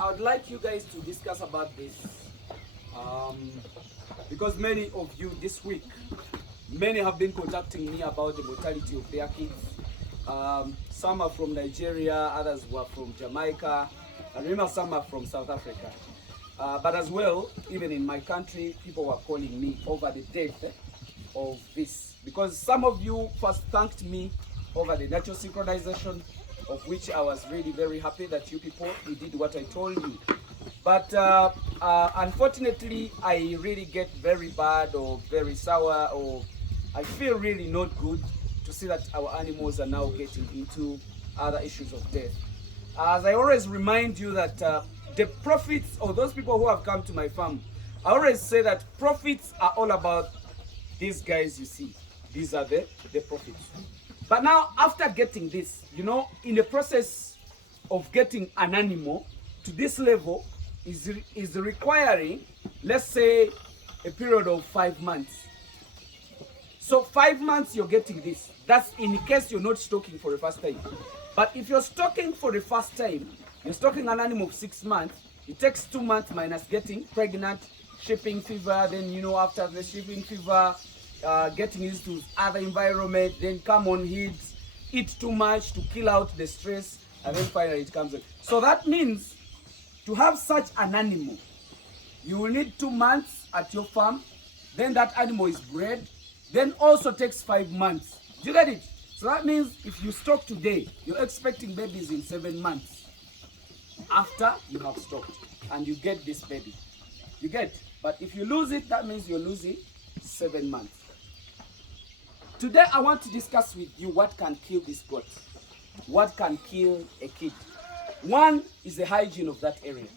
I would like you guys to discuss about this because many of you this week, many have been contacting me about the mortality of their kids. Some are from Nigeria, others were from Jamaica, I remember some are from South Africa. But as well, even in my country, people were calling me over the death of this. Because some of you first thanked me over the natural synchronization, of which I was really very happy that you people, you did what I told you. But unfortunately, I really get very bad or very sour, or I feel really not good to see that our animals are now getting into other issues of death. As I always remind you that the profits, or those people who have come to my farm, I always say that profits are all about these guys you see. These are the profits. But now, after getting this, you know, in the process of getting an animal to this level is requiring, let's say, a period of 5 months. So 5 months you're getting this. That's in case you're not stocking for the first time. But if you're stocking for the first time, you're stocking an animal of 6 months, it takes 2 months minus getting pregnant, shipping fever, then, you know, after the shipping fever, getting used to other environment, then come on heat, eat too much to kill out the stress, and then finally it comes in. So that means to have such an animal, you will need 2 months at your farm, then that animal is bred, then also takes 5 months. Do you get it? So that means if you stock today, you're expecting babies in 7 months after you have stocked, and you get this baby. You get? But if you lose it, that means you're losing 7 months. Today I want to discuss with you what can kill this goat. What can kill a kid. One is the hygiene of that area.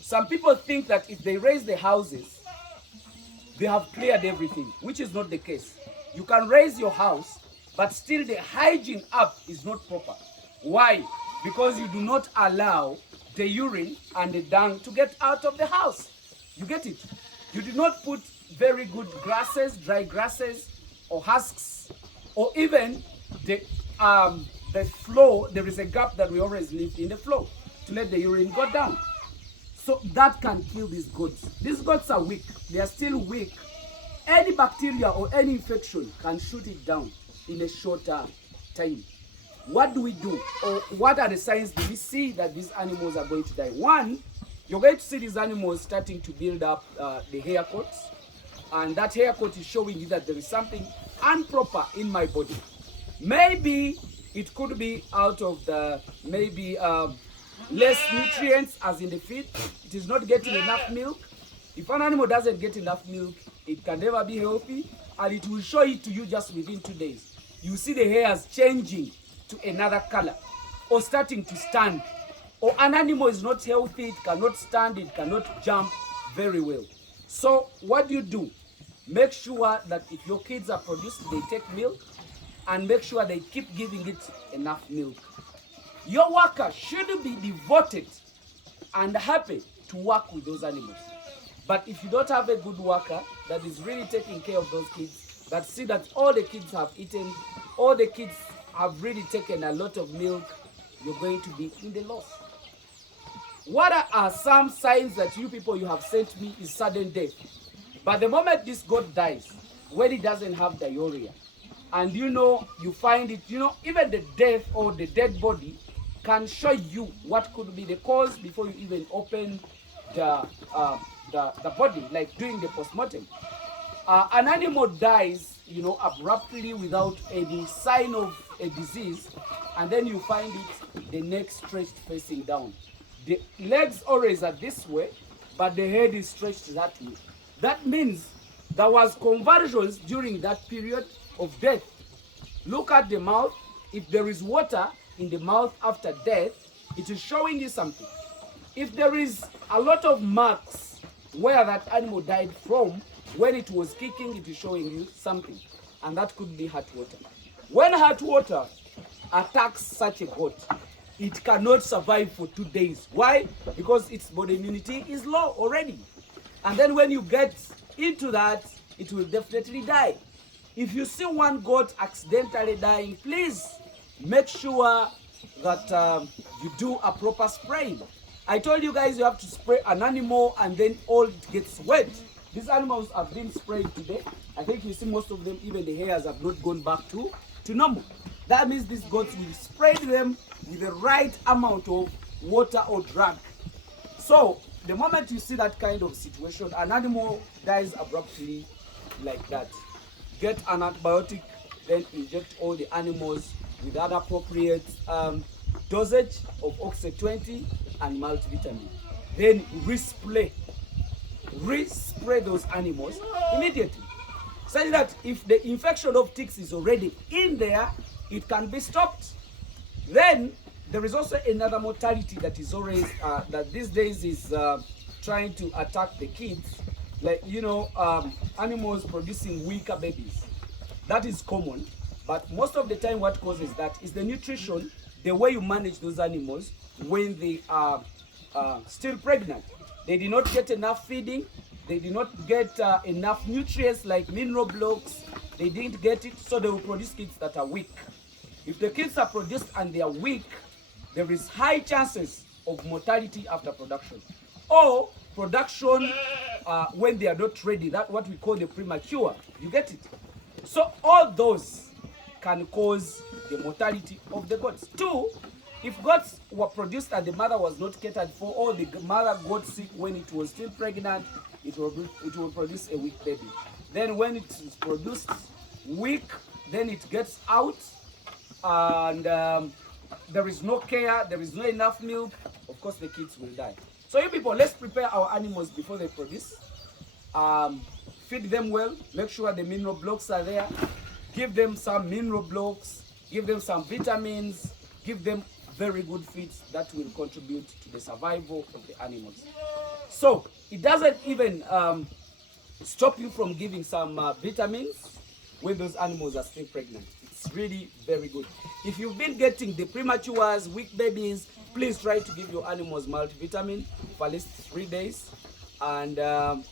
Some people think that if they raise the houses, they have cleared everything, which is not the case. You can raise your house, but still the hygiene up is not proper. Why? Because you do not allow the urine and the dung to get out of the house. You get it? You do not put very good grasses, dry grasses, or husks, or even the floor. There is a gap that we always leave in the floor to let the urine go down. So that can kill these goats. These goats are weak. They are still weak. Any bacteria or any infection can shoot it down in a shorter time. What do we do? Or what are the signs do we see that these animals are going to die? One, you're going to see these animals starting to build up the hair coats. And that hair coat is showing you that there is something improper in my body. Maybe it could be out of the, less nutrients as in the feed. It is not getting enough milk. If an animal doesn't get enough milk, it can never be healthy, and it will show it to you just within 2 days. You see the hairs changing to another color, or starting to stand. Or an animal is not healthy, it cannot stand, it cannot jump very well. So what do? Make sure that if your kids are produced, they take milk, and make sure they keep giving it enough milk. Your worker should be devoted and happy to work with those animals. But if you don't have a good worker that is really taking care of those kids, that see that all the kids have eaten, all the kids have really taken a lot of milk, you're going to be in the loss. What are some signs that you people you have sent me is sudden death? But the moment this goat dies, when it doesn't have diarrhea, and you know, you find it, you know, even the death or the dead body can show you what could be the cause before you even open the body, like doing the postmortem. An animal dies, you know, abruptly without any sign of a disease, and then you find it, the neck stretched facing down. The legs always are this way, but the head is stretched that way. That means there was convulsions during that period of death. Look at the mouth. If there is water in the mouth after death, it is showing you something. If there is a lot of marks where that animal died from, when it was kicking, it is showing you something. And that could be hot water. When hot water attacks such a goat, it cannot survive for 2 days. Why? Because its body immunity is low already. And then when you get into that, it will definitely die. If you see one goat accidentally dying, please make sure that you do a proper spraying. I told you guys you have to spray an animal and then all it gets wet. These animals have been sprayed today. I think you see most of them, even the hairs have not gone back to normal. That means these goats will spray them with the right amount of water or drug. So the moment you see that kind of situation, an animal dies abruptly like that, get an antibiotic, then inject all the animals with an appropriate dosage of Oxy 20 and multivitamin. Then respray those animals immediately, such that if the infection of ticks is already in there, it can be stopped. Then there is also another mortality that is always that these days is trying to attack the kids, like animals producing weaker babies. That is common, but most of the time what causes that is the nutrition, the way you manage those animals when they are still pregnant. They did not get enough feeding, they did not get enough nutrients like mineral blocks, they didn't get it, so they will produce kids that are weak. If the kids are produced and they are weak, there is high chances of mortality after production, or production when they are not ready. That's what we call the premature. You get it? So all those can cause the mortality of the goats. Two, if goats were produced and the mother was not catered for, or the mother got sick when it was still pregnant, it will produce a weak baby. Then when it is produced weak, then it gets out, and there is no care, there is not enough milk, of course the kids will die. So you people, let's prepare our animals before they produce. Feed them well, make sure the mineral blocks are there, give them some mineral blocks, give them some vitamins, give them very good feeds that will contribute to the survival of the animals. So it doesn't even stop you from giving some vitamins when those animals are still pregnant. It's really very good. If you've been getting the prematures, weak babies, please try to give your animals multivitamin for at least 3 days. And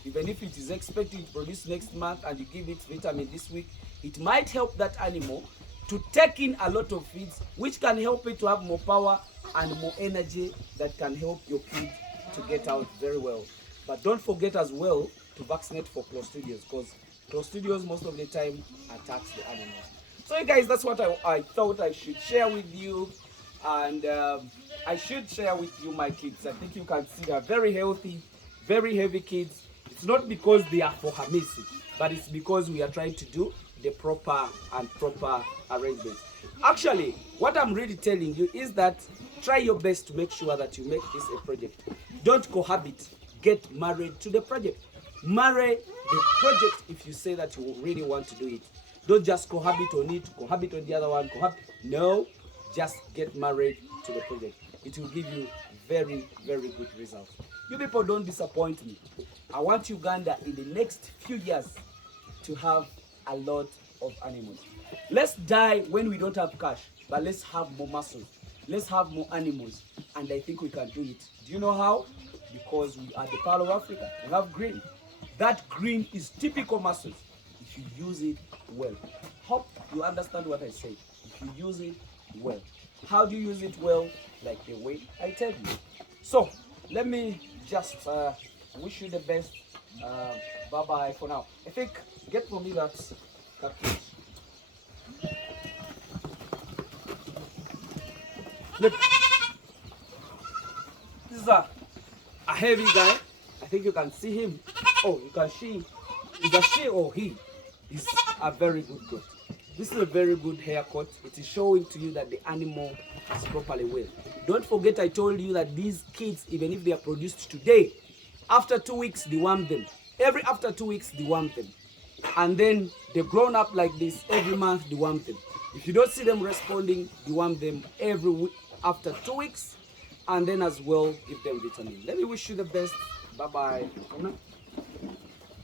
even if it is expected to produce next month and you give it vitamin this week, it might help that animal to take in a lot of feeds, which can help it to have more power and more energy that can help your kid to get out very well. But don't forget as well to vaccinate for Clostridios, because Clostridios most of the time attacks the animals. So you guys, that's what I thought I should share with you. And I should share with you my kids. I think you can see they are very healthy, very heavy kids. It's not because they are for hamiisi, but it's because we are trying to do the proper arrangements. Actually, what I'm really telling you is that try your best to make sure that you make this a project. Don't cohabit, get married to the project. Marry the project if you say that you really want to do it. Don't just cohabit on it, cohabit on the other one, No, just get married to the project. It will give you very, very good results. You people don't disappoint me. I want Uganda in the next few years to have a lot of animals. Let's die when we don't have cash, but let's have more muscles. Let's have more animals, and I think we can do it. Do you know how? Because we are the Pearl of Africa. We have green. That green is typical muscles if you use it well. Hope you understand what I say. If you use it well. How do you use it well? Like the way I tell you. So let me just wish you the best. Bye bye for now. I think get for me that piece. Look, this is a heavy guy. I think you can see him. Oh, you can see. Is a she or he? Is a very good goat. This is a very good haircut. It is showing to you that the animal is properly well. Don't forget I told you that these kids, even if they are produced today, after 2 weeks deworm them. After 2 weeks deworm them. And then they grown up like this, every month deworm them. If you don't see them responding, deworm them every week after 2 weeks, and then as well give them vitamin. Let me wish you the best. Bye bye.